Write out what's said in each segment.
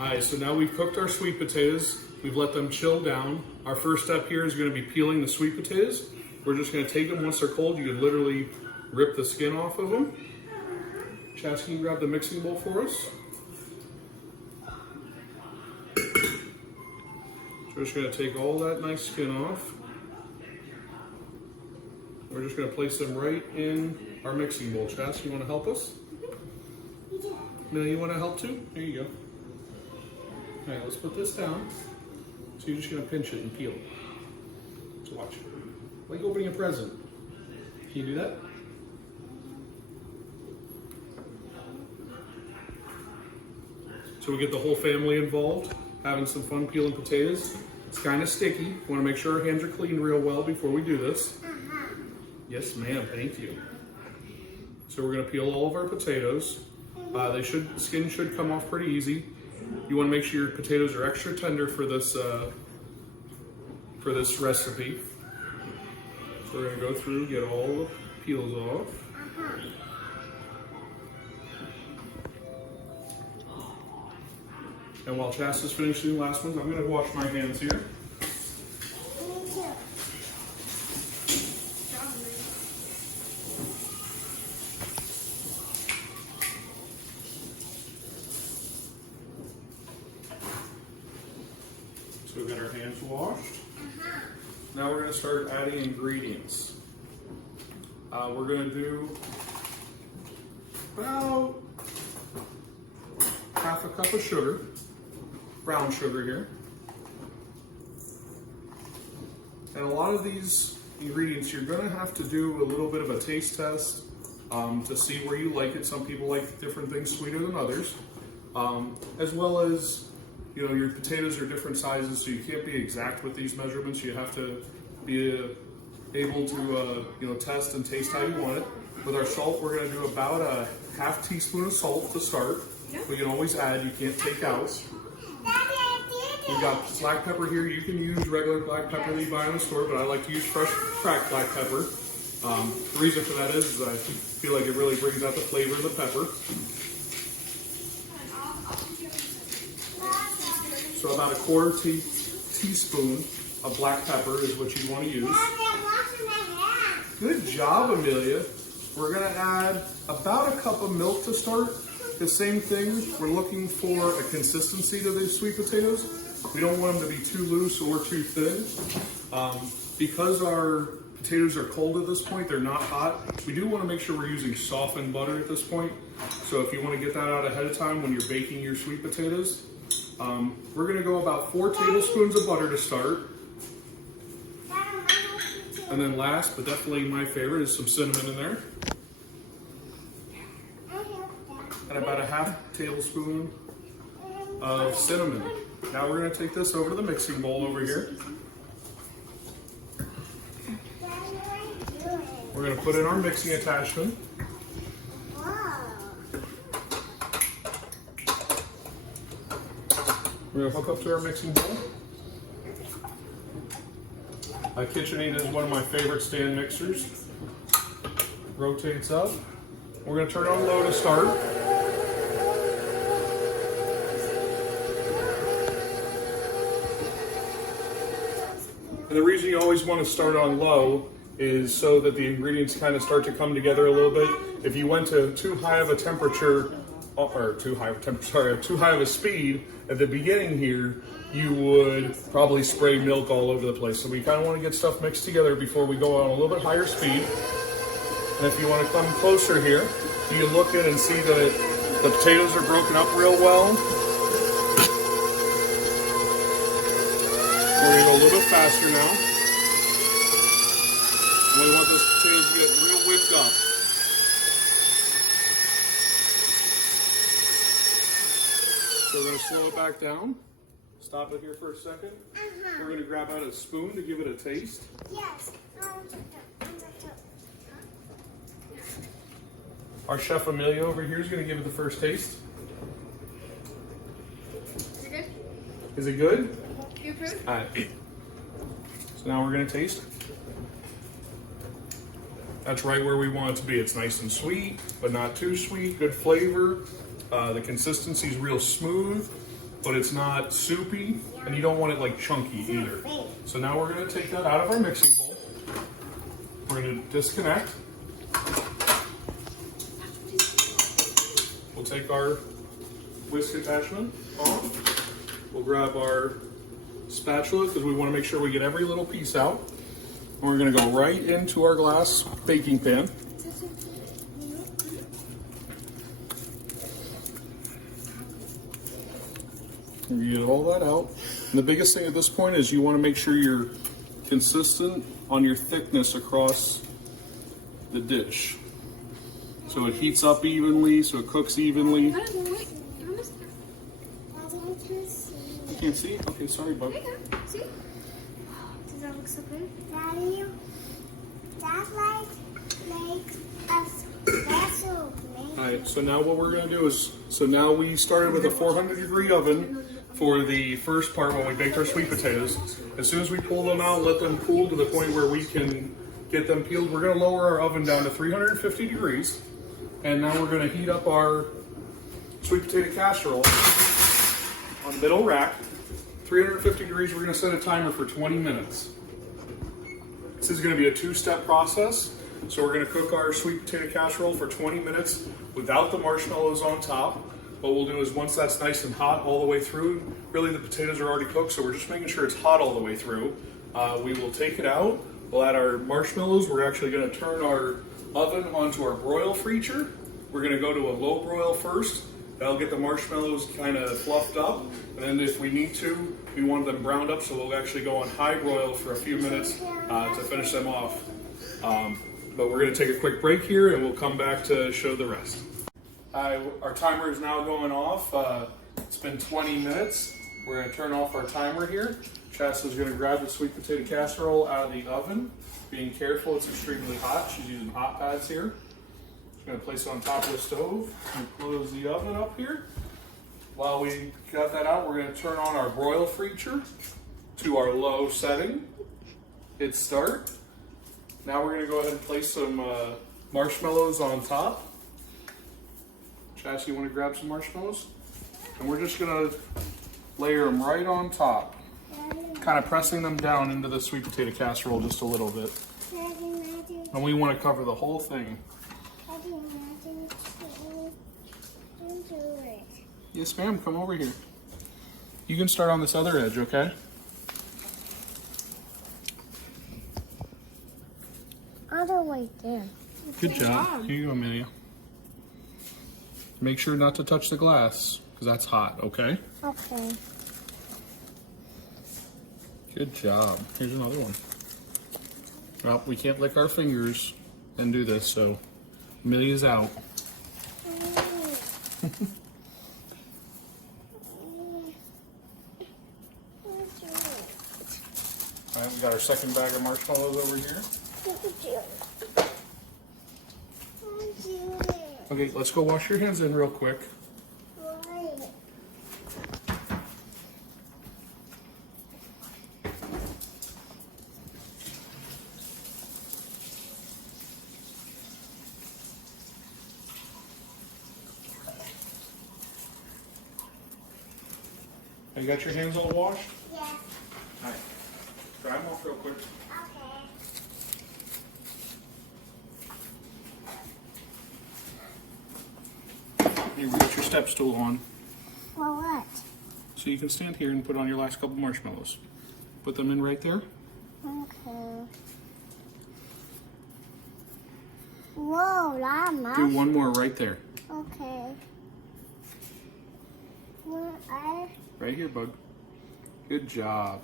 All right, so now we've cooked our sweet potatoes. We've let them chill down. Our first step here is going to be peeling the sweet potatoes. We're just going to take them once they're cold. You can literally rip the skin off of them. Chas, can you grab the mixing bowl for us? So we're just going to take all that nice skin off. We're just going to place them right in our mixing bowl. Chas, you want to help us? No, you want to help too? Here you go. All right, let's put this down. So you're just going to pinch it and peel it. So watch. Like opening a present. Can you do that? So we get the whole family involved, having some fun peeling potatoes. It's kind of sticky. We want to make sure our hands are cleaned real well before we do this. Yes, ma'am. Thank you. So we're going to peel all of our potatoes. The skin should come off pretty easy. You want to make sure your potatoes are extra tender for this recipe. So we're going to go through, get all the peels off. And while Chas is finishing the last ones, I'm going to wash my hands here. So we've got our hands washed. Now we're going to start adding ingredients. We're going to do about half a cup of sugar, brown sugar here. And a lot of these ingredients, you're going to have to do a little bit of a taste test to see where you like it. Some people like different things sweeter than others, as well as your potatoes are different sizes, so you can't be exact with these measurements. You have to be able to test and taste how you want it. With our salt, we're going to do about a half teaspoon of salt to start. We can always add, you can't take out. We've got black pepper here. You can use regular black pepper that you buy in the store, but I like to use fresh cracked black pepper. The reason for that is I feel like it really brings out the flavor of the pepper. So about a quarter teaspoon of black pepper is what you want to use. Good job, Amelia. We're going to add about a cup of milk to start. The same thing, we're looking for a consistency to these sweet potatoes. We don't want them to be too loose or too thin. Because our potatoes are cold at this point, they're not hot. We do want to make sure we're using softened butter at this point. So if you want to get that out ahead of time when you're baking your sweet potatoes, we're going to go about 4 tablespoons of butter to start. And then last, but definitely my favorite, is some cinnamon in there. And about a half tablespoon of cinnamon. Now we're going to take this over to the mixing bowl over here. We're going to put in our mixing attachment. We're going to hook up to our mixing bowl. A KitchenAid is one of my favorite stand mixers. Rotates up. We're going to turn it on low to start. And the reason you always want to start on low is so that the ingredients kind of start to come together a little bit. If you went to too high of a temperature, or too high of a speed at the beginning here, you would probably spray milk all over the place. So we kind of want to get stuff mixed together before we go on a little bit higher speed. And if you want to come closer here, you can look in and see that the potatoes are broken up real well. We're going to go a little bit faster now. And we want those potatoes to get real whipped up. So we're going to slow it back down. Stop it here for a second. We're going to grab out a spoon to give it a taste. Yes. Our chef Amelia over here is going to give it the first taste. Is it good? Is it good? You approve? All right. So now we're going to taste. That's right where we want it to be. It's nice and sweet, but not too sweet. Good flavor. The consistency is real smooth. but it's not soupy, and you don't want it like chunky either. So now we're gonna take that out of our mixing bowl. We're gonna disconnect. We'll take our whisk attachment off. We'll grab our spatula because we want to make sure we get every little piece out. And we're going to go right into our glass baking pan. You get all that out. And the biggest thing at this point is you want to make sure you're consistent on your thickness across the dish. So it heats up evenly, so it cooks evenly. You can't see? Okay, sorry, bub. See? Does that look so good? Daddy, that's like a special. Alright, so now what we're going to do is, so now we started with a 400-degree oven for the first part when we baked our sweet potatoes. As soon as we pull them out, let them cool to the point where we can get them peeled, we're going to lower our oven down to 350 degrees. And now we're going to heat up our sweet potato casserole on the middle rack. 350 degrees, we're going to set a timer for 20 minutes. This is going to be a two-step process. So we're going to cook our sweet potato casserole for 20 minutes without the marshmallows on top. What we'll do is once that's nice and hot all the way through, really the potatoes are already cooked, so we're just making sure it's hot all the way through. We will take it out. We'll add our marshmallows. We're actually going to turn our oven onto our broil feature. We're going to go to a low broil first. That'll get the marshmallows kind of fluffed up. And then if we need to, we want them browned up, so we'll actually go on high broil for a few minutes to finish them off. But we're going to take a quick break here and we'll come back to show the rest. Our timer is now going off. It's been 20 minutes. We're going to turn off our timer here. Chasta's going to grab the sweet potato casserole out of the oven. Being careful, it's extremely hot. She's using hot pads here. She's going to place it on top of the stove and close the oven up here. While we got that out, we're going to turn on our broil feature to our low setting. Hit start. Now we're going to go ahead and place some marshmallows on top. Chas, you want to grab some marshmallows? And we're just going to layer them right on top, kind of pressing them down into the sweet potato casserole just a little bit. And we want to cover the whole thing. Yes, ma'am, come over here. You can start on this other edge, okay? Other way there. Good job. Here you go, Amelia. Make sure not to touch the glass, because that's hot, okay? Okay. Good job. Here's another one. Well, we can't lick our fingers and do this, so Amelia's out. All right, we got our second bag of marshmallows over here. Okay, let's go wash your hands in real quick. You got your hands all washed? Yeah. All right. Dry them off real quick. Here, we got your step stool on. For what? So you can stand here and put on your last couple marshmallows. Put them in right there. Okay. Whoa, that much. Do one more right there. Okay. Right here, bug. Good job.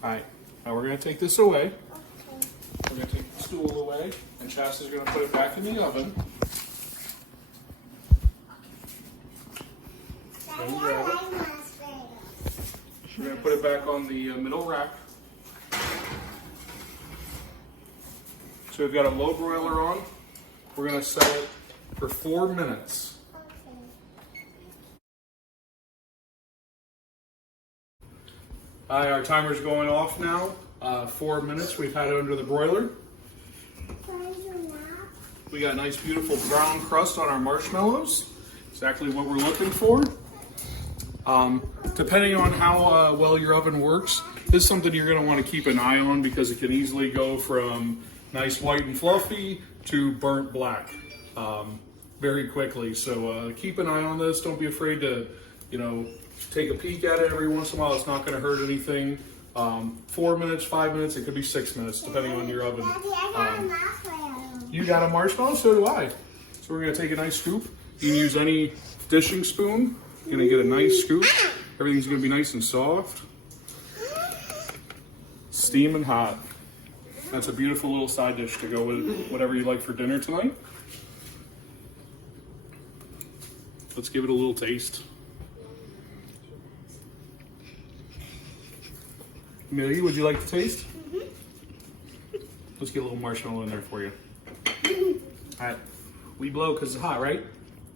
All right, now we're going to take this away. Okay. We're going to take the stool away, and Chasta's going to put it back in the oven. And grab it. We're going to put it back on the middle rack. So we've got a low broiler on. We're going to set it for 4 minutes. Our timer's going off now. 4 minutes. We've had it under the broiler. We got a nice, beautiful brown crust on our marshmallows. Exactly what we're looking for. depending on how well your oven works, this is something you're going to want to keep an eye on because it can easily go from nice white and fluffy to burnt black very quickly. So keep an eye on this. Don't be afraid to, take a peek at it every once in a while. It's not going to hurt anything. 4 minutes, 5 minutes, it could be 6 minutes depending on your oven. Daddy, I got a marshmallow. You got a marshmallow? So do I. So we're going to take a nice scoop. You can use any dishing spoon. You're going to get a nice scoop. Everything's going to be nice and soft. Steaming hot. That's a beautiful little side dish to go with whatever you like for dinner tonight. Let's give it a little taste. Amelia, would you like to taste? Let's get a little marshmallow in there for you. All right. We blow because it's hot, right?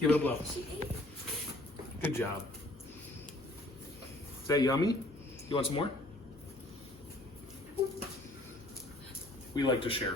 Give it a blow. Good job. Is that yummy? You want some more? We like to share.